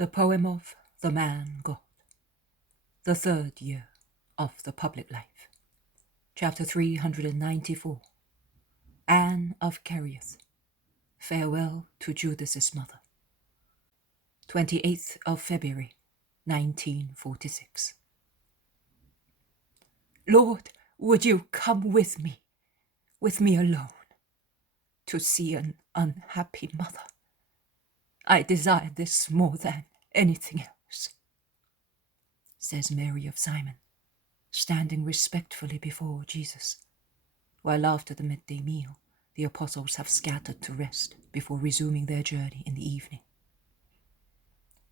The poem of the man God, the third year of the public life. Chapter 394. Anne of Kerioth. Farewell to Judas's mother. 28th of February, 1946. Lord, would you come with me alone, to see an unhappy mother? I desire this more than anything else, says Mary of Simon, standing respectfully before Jesus, while after the midday meal the apostles have scattered to rest before resuming their journey in the evening.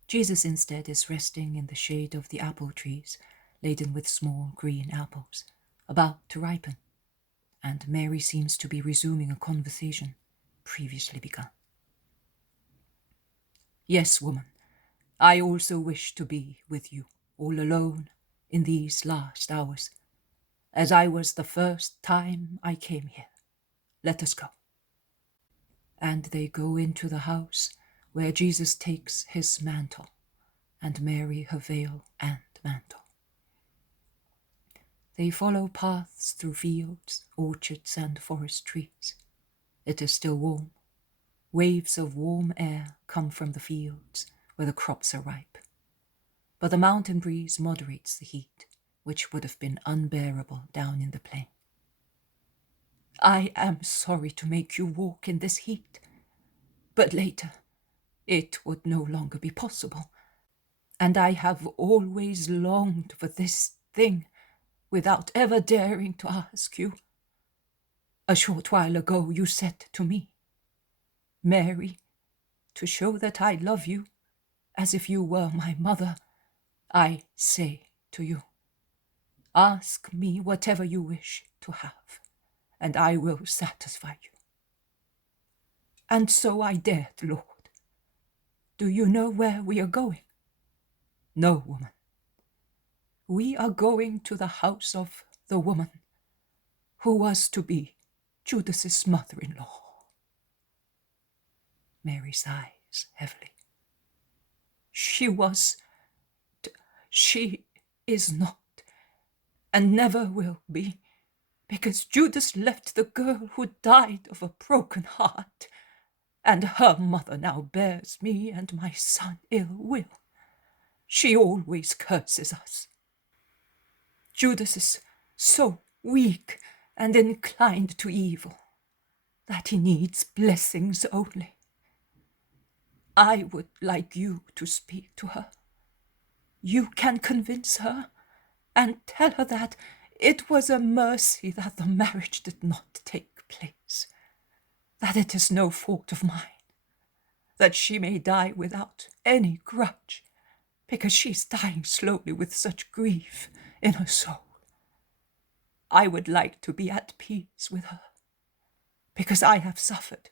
Jesus instead is resting in the shade of the apple trees, laden with small green apples, about to ripen, and Mary seems to be resuming a conversation previously begun. Yes, woman, I also wish to be with you, all alone, in these last hours, as I was the first time I came here. Let us go. And they go into the house, where Jesus takes his mantle, and Mary her veil and mantle. They follow paths through fields, orchards, and forest trees. It is still warm. Waves of warm air come from the fields where the crops are ripe. But the mountain breeze moderates the heat, which would have been unbearable down in the plain. I am sorry to make you walk in this heat, but later it would no longer be possible, and I have always longed for this thing without ever daring to ask you. A short while ago you said to me, Mary, to show that I love you, as if you were my mother, I say to you, ask me whatever you wish to have, and I will satisfy you. And so I dared, Lord. Do you know where we are going? No, woman. We are going to the house of the woman who was to be Judas's mother-in-law. Mary sighs heavily. She is not, and never will be, because Judas left the girl who died of a broken heart, and her mother now bears me and my son ill will. She always curses us. Judas is so weak and inclined to evil that he needs blessings only. I would like you to speak to her. You can convince her and tell her that it was a mercy that the marriage did not take place, that it is no fault of mine, that she may die without any grudge, because she is dying slowly with such grief in her soul. I would like to be at peace with her, because I have suffered,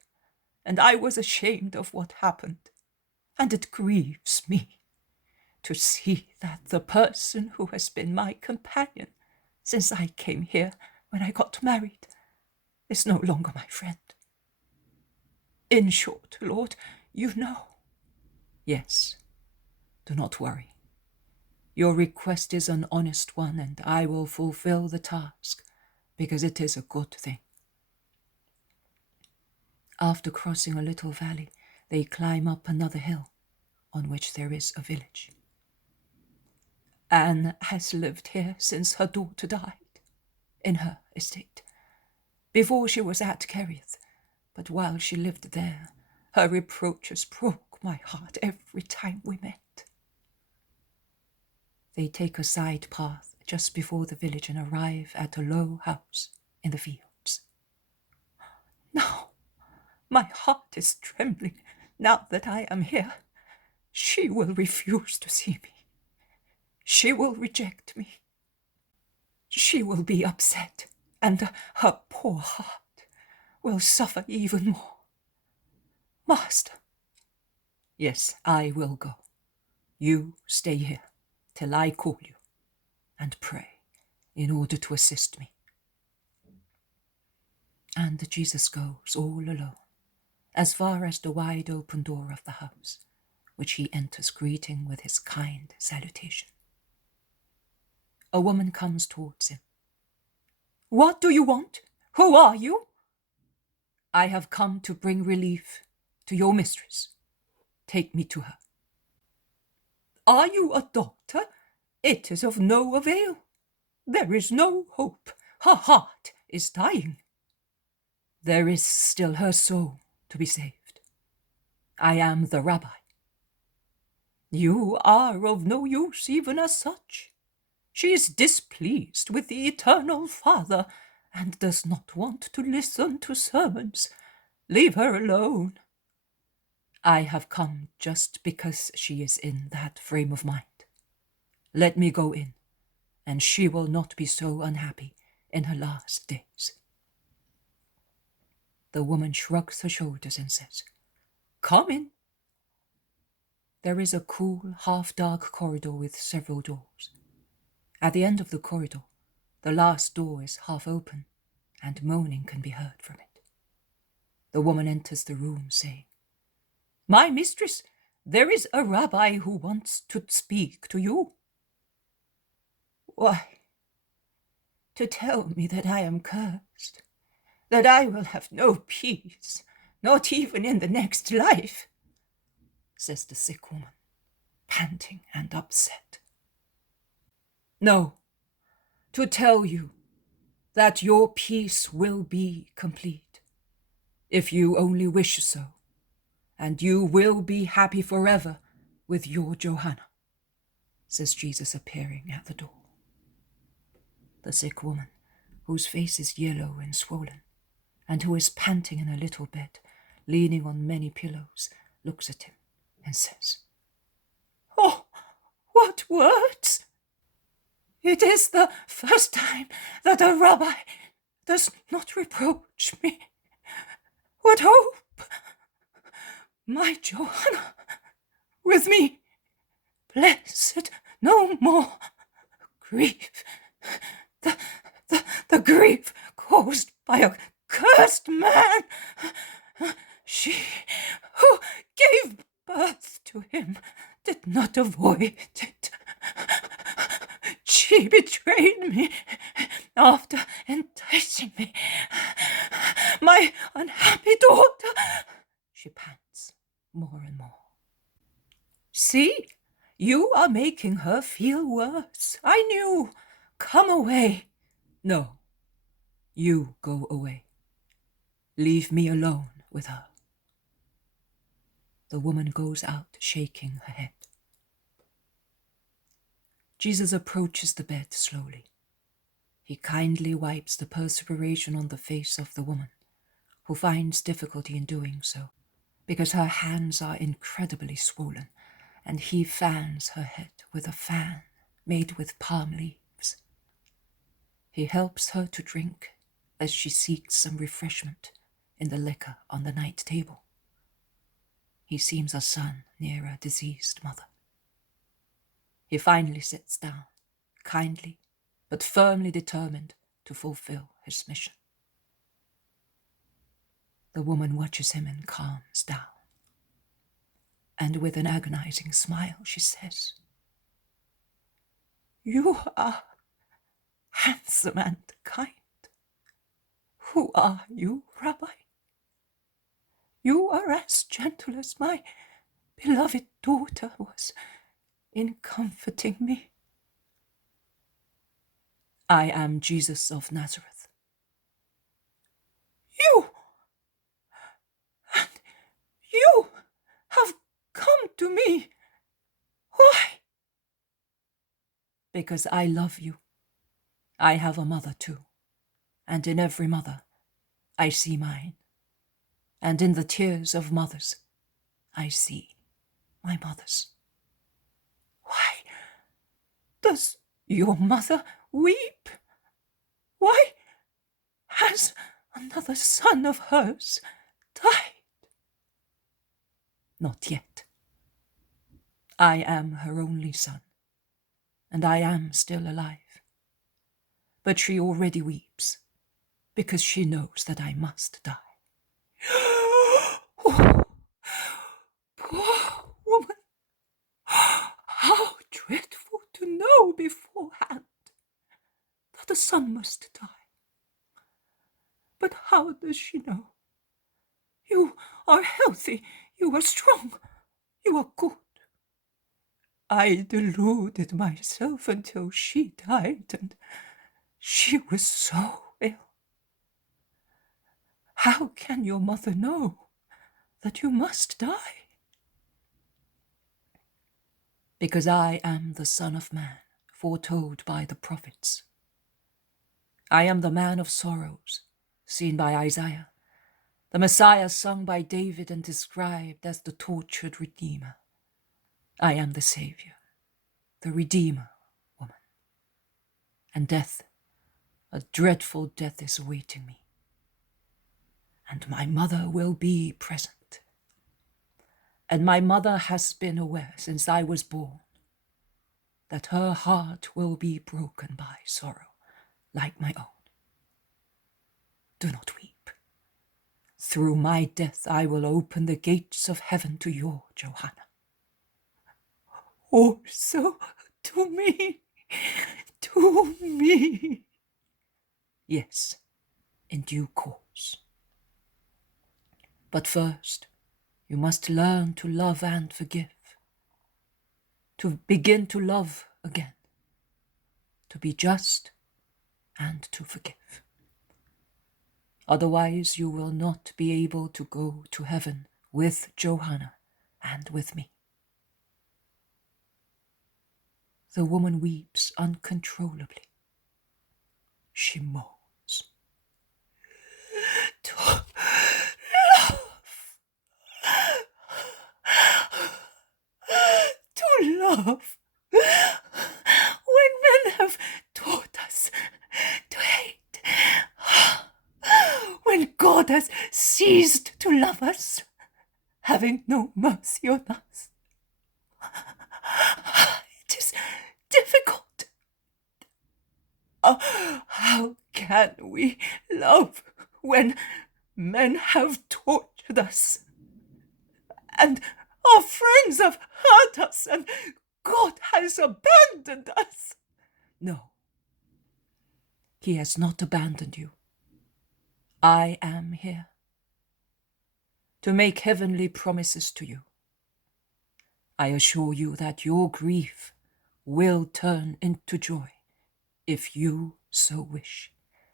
and I was ashamed of what happened, and it grieves me to see that the person who has been my companion since I came here when I got married is no longer my friend. In short, Lord, you know. Yes, do not worry. Your request is an honest one, and I will fulfill the task, because it is a good thing. After crossing a little valley, they climb up another hill, on which there is a village. Anne has lived here since her daughter died, in her estate, before she was at Kerioth, but while she lived there, her reproaches broke my heart every time we met. They take a side path just before the village and arrive at a low house in the fields. Now, my heart is trembling now that I am here. She will refuse to see me. She will reject me. She will be upset, and her poor heart will suffer even more. Master. Yes, I will go. You stay here till I call you, and pray in order to assist me. And Jesus goes all alone, as far as the wide open door of the house, which he enters greeting with his kind salutation. A woman comes towards him. "What do you want? Who are you?" "I have come to bring relief to your mistress. Take me to her." "Are you a doctor? It is of no avail. There is no hope. Her heart is dying." "There is still her soul to be saved. I am the rabbi." "You are of no use even as such. She is displeased with the Eternal Father and does not want to listen to sermons. Leave her alone." "I have come just because she is in that frame of mind. Let me go in, and she will not be so unhappy in her last days." The woman shrugs her shoulders and says, "Come in." There is a cool, half-dark corridor with several doors. At the end of the corridor, the last door is half open, and moaning can be heard from it. The woman enters the room, saying, "My mistress, there is a rabbi who wants to speak to you." "Why, to tell me that I am cursed, that I will have no peace, not even in the next life," says the sick woman, panting and upset. "No, to tell you that your peace will be complete, if you only wish so, and you will be happy forever with your Johanna," says Jesus, appearing at the door. The sick woman, whose face is yellow and swollen, and who is panting in a little bed, leaning on many pillows, looks at him and says, "Oh, what words! It is the first time that a rabbi does not reproach me. What hope! My Johanna with me, blessed no more grief. The grief caused by a cursed man. She who gave birth to him did not avoid it. She betrayed me after enticing me. My unhappy daughter," she pants more and more. "See, you are making her feel worse. I knew. Come away." "No, you go away. Leave me alone with her." The woman goes out, shaking her head. Jesus approaches the bed slowly. He kindly wipes the perspiration on the face of the woman, who finds difficulty in doing so, because her hands are incredibly swollen, and he fans her head with a fan made with palm leaves. He helps her to drink as she seeks some refreshment in the liquor on the night table. He seems a son near a diseased mother. He finally sits down, kindly but firmly determined to fulfill his mission. The woman watches him and calms down. And with an agonizing smile, she says, "You are handsome and kind. Who are you, Rabbi? You are as gentle as my beloved daughter was in comforting me." "I am Jesus of Nazareth." "You! And you have come to me. Why?" "Because I love you. I have a mother too, and in every mother I see mine, and in the tears of mothers I see my mother's." "Why does your mother weep? Why has another son of hers died?" "Not yet. I am her only son, and I am still alive. But she already weeps, because she knows that I must die." "Oh, poor woman," son must die. But how does she know? You are healthy, you are strong, you are good. I deluded myself until she died, and she was so ill. How can your mother know that you must die? Because I am the Son of Man, foretold by the prophets. I am the man of sorrows, seen by Isaiah, the Messiah sung by David and described as the tortured Redeemer. I am the Savior, the Redeemer, woman. And death, a dreadful death is awaiting me. And my mother will be present. And my mother has been aware since I was born that her heart will be broken by sorrow like my own. Do not weep. Through my death I will open the gates of heaven to your Johanna. Also to me, to me. Yes, in due course. But first, you must learn to love and forgive, to begin to love again, to be just and to forgive. Otherwise, you will not be able to go to heaven with Johanna and with me. The woman weeps uncontrollably. She moans. To love. When men have taught us to hate. When God has ceased to love us, having no mercy on us. It is difficult. How can we love when men have tortured us, and our friends have hurt us, and God has abandoned us? No, he has not abandoned you. I am here to make heavenly promises to you. I assure you that your grief will turn into joy if you so wish.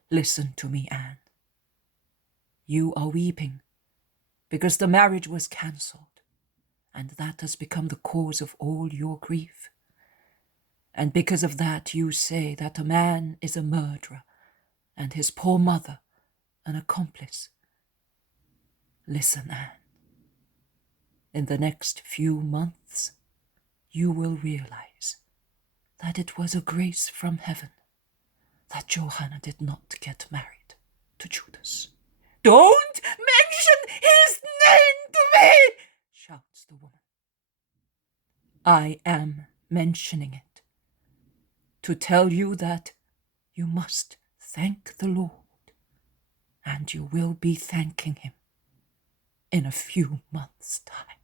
Listen to me, Anne. You are weeping because the marriage was cancelled, and that has become the cause of all your grief. And because of that, you say that a man is a murderer and his poor mother an accomplice. Listen, Anne. In the next few months, you will realize that it was a grace from heaven that Johanna did not get married to Judas. Don't mention his name to me, shouts the woman. I am mentioning it to tell you that you must thank the Lord, and you will be thanking him in a few months' time.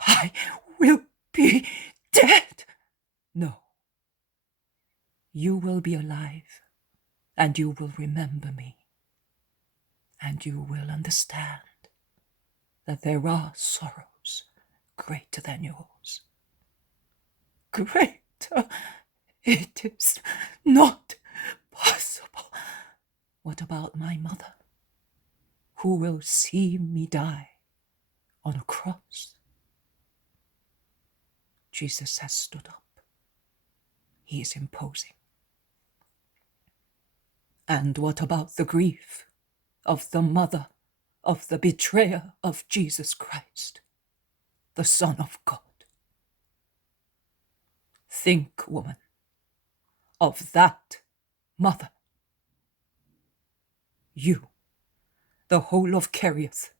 I will be dead. No. You will be alive, and you will remember me, and you will understand that there are sorrows greater than yours. Greater? It is not possible. What about my mother, who will see me die on a cross? Jesus has stood up. He is imposing. And what about the grief of the mother of the betrayer of Jesus Christ, the Son of God? Think, woman, of that mother. You, the whole of Kerioth,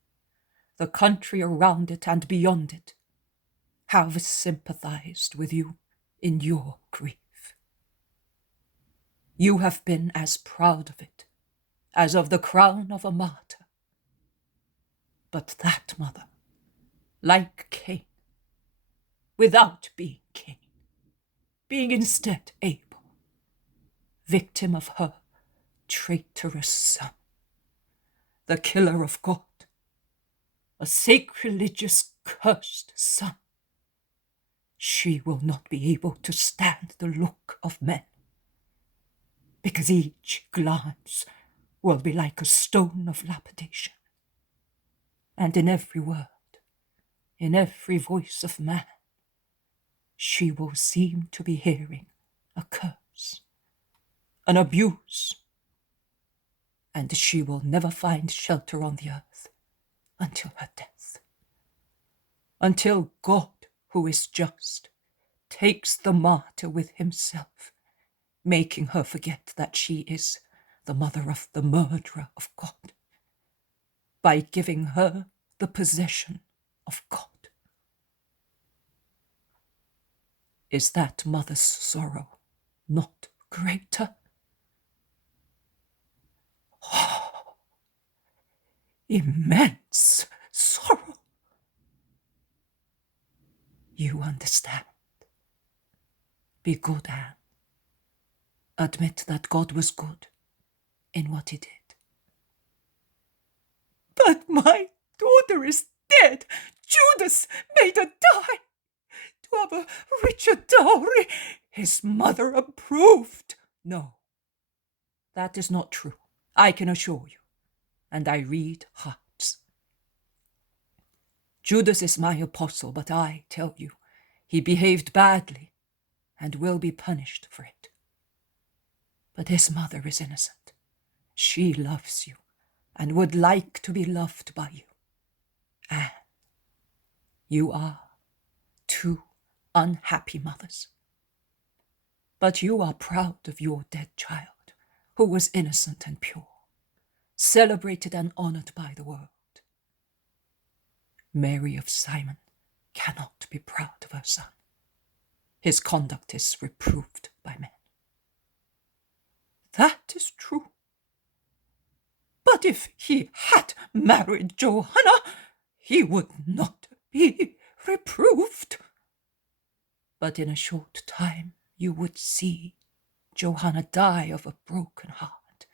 the country around it and beyond it, have sympathized with you in your grief. You have been as proud of it as of the crown of a martyr. But that mother, like Cain, without being Cain, being instead Abel, victim of her traitorous son, the killer of God, a sacrilegious, cursed son. She will not be able to stand the look of men, because each glance will be like a stone of lapidation, and in every word, in every voice of man, she will seem to be hearing a curse, an abuse, and she will never find shelter on the earth until her death, until God, who is just, takes the martyr with himself, making her forget that she is the mother of the murderer of God, by giving her the possession of God. Is that mother's sorrow not greater? Oh, immense sorrow. You understand. Be good, Anne. Admit that God was good in what he did. But my daughter is dead. Judas made her die. To have a richer dowry, his mother approved. No, that is not true, I can assure you, and I read hearts. Judas is my apostle, but I tell you, he behaved badly and will be punished for it. But his mother is innocent. She loves you and would like to be loved by you. Anne, you are two unhappy mothers. But you are proud of your dead child, who was innocent and pure, celebrated and honored by the world. Mary of Simon cannot be proud of her son. His conduct is reproved by men. That is true. But if he had married Johanna, he would not be reproved. But in a short time you would see Johanna die of a broken heart,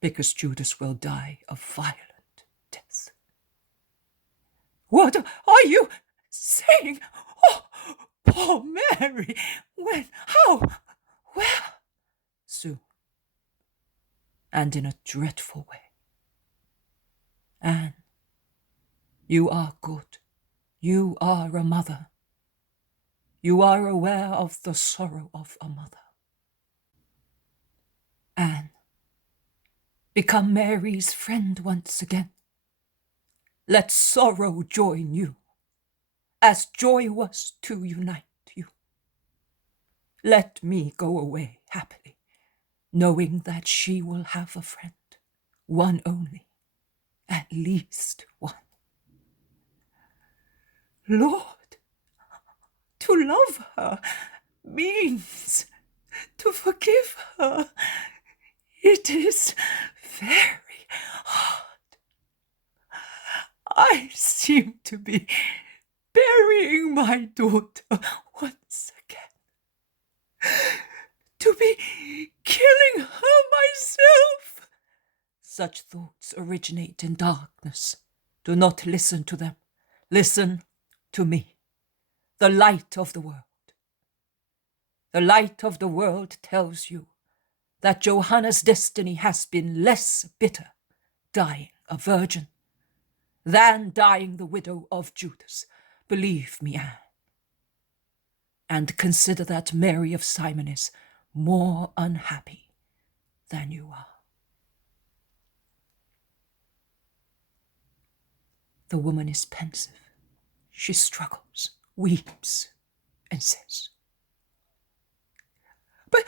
because Judas will die a violent death. What are you saying? Oh, poor Mary! When? How? Where? Soon. And in a dreadful way. Anne, you are good. You are a mother. You are aware of the sorrow of a mother. Anne, become Mary's friend once again. Let sorrow join you, as joy was to unite you. Let me go away happily, knowing that she will have a friend, one only, at least one. Lord, to love her means to forgive her. It is very hard. I seem to be burying my daughter once again, to be killing her myself. Such thoughts originate in darkness. Do not listen to them. Listen to me, the light of the world. The light of the world tells you that Johanna's destiny has been less bitter, dying a virgin, than dying the widow of Judas. Believe me, Anne. And consider that Mary of Simon is more unhappy than you are. The woman is pensive. She struggles, weeps, and says, But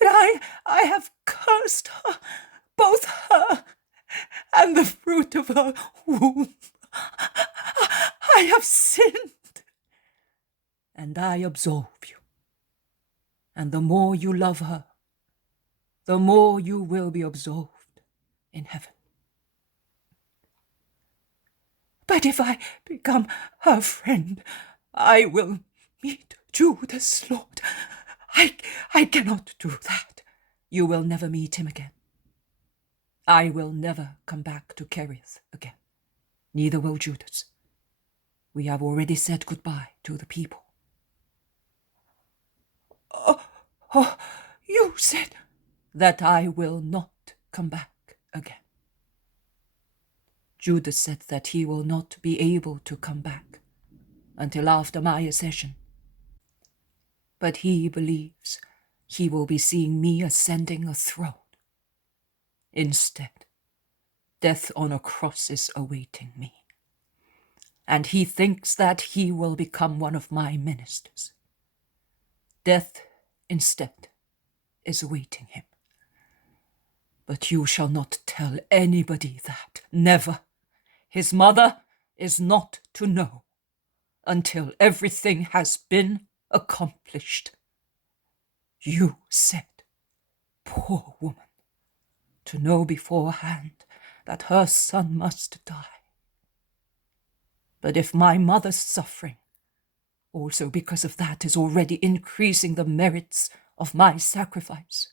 I have cursed her, both her and the fruit of her womb. I have sinned, and I absolve you. And the more you love her, the more you will be absolved in heaven. But if I become her friend, I will meet Judas, Lord. I cannot do that. You will never meet him again. I will never come back to Kerioth again. Neither will Judas. We have already said goodbye to the people. You said that I will not come back again. Judas said that he will not be able to come back until after my ascension. But he believes he will be seeing me ascending a throne. Instead, death on a cross is awaiting me. And he thinks that he will become one of my ministers. Death, instead, is awaiting him. But you shall not tell anybody that. Never. His mother is not to know until everything has been accomplished. You said, poor woman, to know beforehand that her son must die. But if my mother's suffering, also because of that, is already increasing the merits of my sacrifice,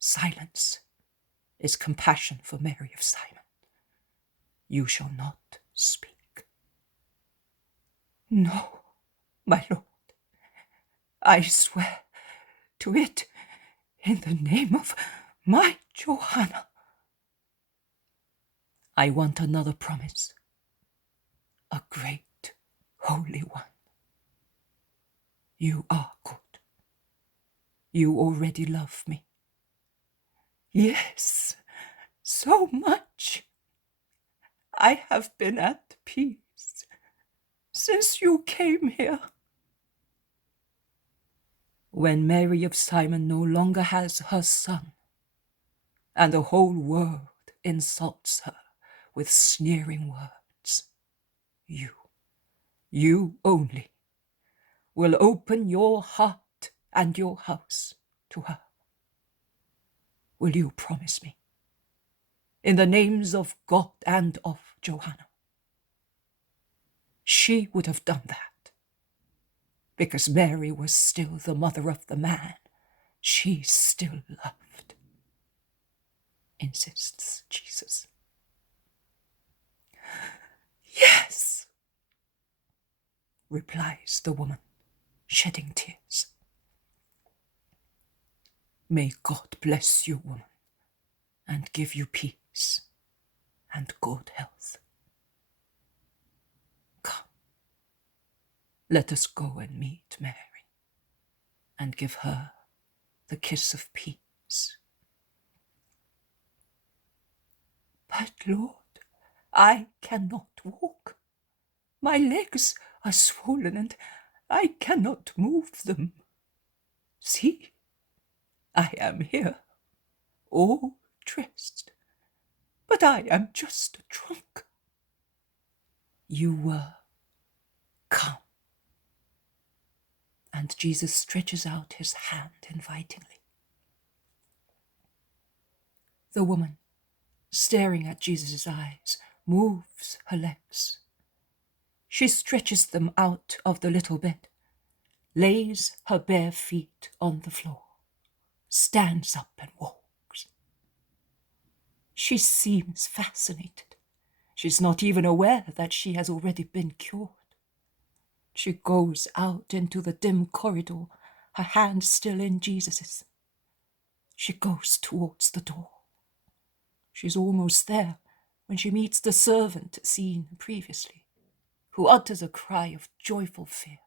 silence is compassion for Mary of Simon. You shall not speak. No, my lord, I swear to it in the name of my Johanna. I want another promise, a great holy one. You are good. You already love me. Yes, so much. I have been at peace since you came here. When Mary of Simon no longer has her son, and the whole world insults her with sneering words, you only, will open your heart and your house to her. Will you promise me, in the names of God and of Johanna? She would have done that, because Mary was still the mother of the man she still loved, insists Jesus. Yes, replies the woman, shedding tears. May God bless you, woman, and give you peace and good health. Come, let us go and meet Mary and give her the kiss of peace. But, Lord, I cannot walk. My legs are swollen and I cannot move them. See, I am here, all dressed, but I am just a trunk. You were. Come. And Jesus stretches out his hand invitingly. The woman, staring at Jesus' eyes, moves her legs. She stretches them out of the little bed, lays her bare feet on the floor, stands up and walks. She seems fascinated. She's not even aware that she has already been cured. She goes out into the dim corridor, her hand still in Jesus's. She goes towards the door. She's almost there when she meets the servant seen previously, who utters a cry of joyful fear.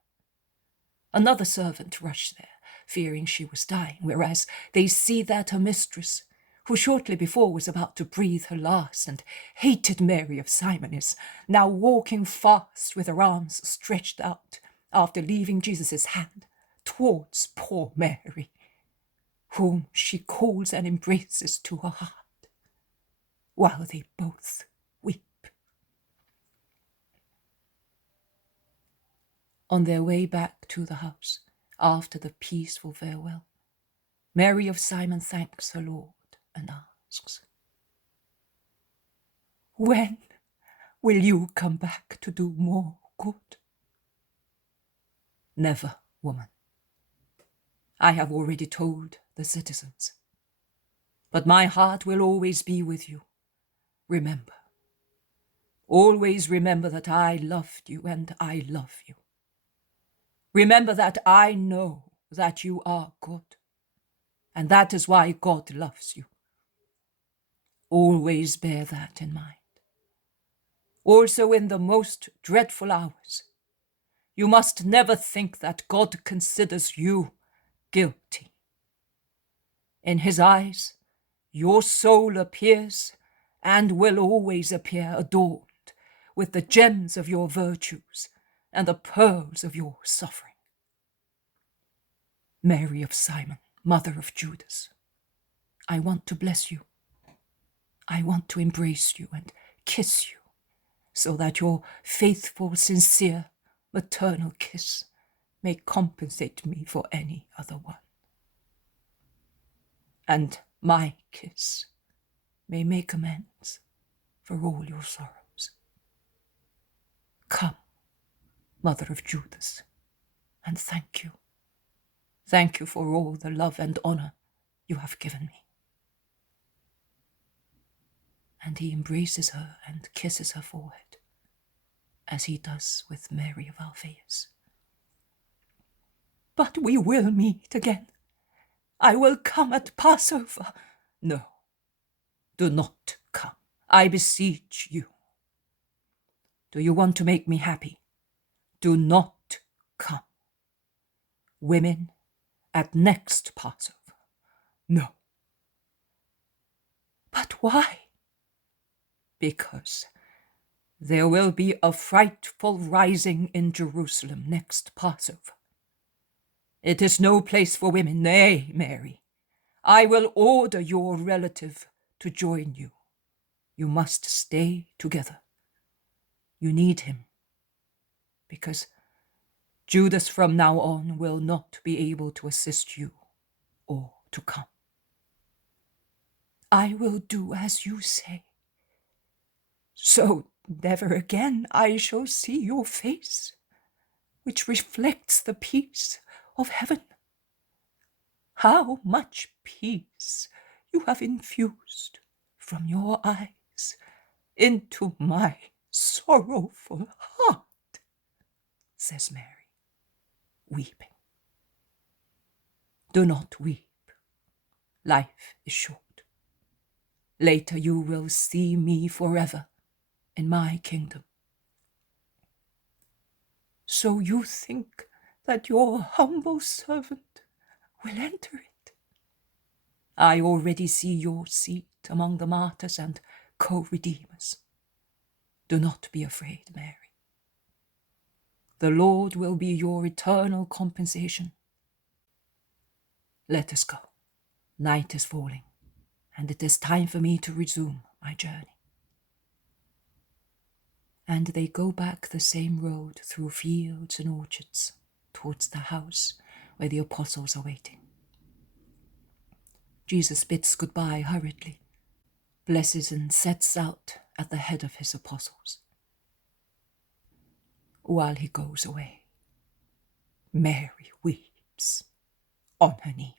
Another servant rushed there, fearing she was dying, whereas they see that her mistress, who shortly before was about to breathe her last and hated Mary of Simon, is now walking fast with her arms stretched out after leaving Jesus' hand towards poor Mary, whom she calls and embraces to her heart, while they both weep. On their way back to the house, after the peaceful farewell, Mary of Simon thanks her Lord and asks, "When will you come back to do more good?" "Never, woman. I have already told the citizens. But my heart will always be with you. Remember. Always remember that I loved you and I love you. Remember that I know that you are good, and that is why God loves you. Always bear that in mind. Also, in the most dreadful hours, you must never think that God considers you guilty. In his eyes, your soul appears and will always appear adorned with the gems of your virtues and the pearls of your suffering. Mary of Simon, mother of Judas, I want to bless you. I want to embrace you and kiss you, so that your faithful, sincere, maternal kiss may compensate me for any other one. And my kiss may make amends for all your sorrows. Come, mother of Judas, and thank you. Thank you for all the love and honor you have given me. And he embraces her and kisses her forehead, as he does with Mary of Alphaeus. But we will meet again. I will come at Passover. No, do not come. I beseech you. Do you want to make me happy? Do not come. Women, at next Passover. No. But why? Because there will be a frightful rising in Jerusalem next Passover. It is no place for women. Nay, Mary, I will order your relative to join you. You must stay together. You need him, because Judas from now on will not be able to assist you or to come. I will do as you say. So never again I shall see your face, which reflects the peace of heaven. How much peace you have infused from your eyes into my sorrowful heart, says Mary, weeping. Do not weep. Life is short. Later you will see me forever in my kingdom. So you think that your humble servant will enter it? I already see your seat among the martyrs and co-redeemers. Do not be afraid, Mary. The Lord will be your eternal compensation. Let us go. Night is falling, and it is time for me to resume my journey. And they go back the same road through fields and orchards towards the house where the apostles are waiting. Jesus bids goodbye hurriedly, blesses and sets out at the head of his apostles. While he goes away, Mary weeps on her knees.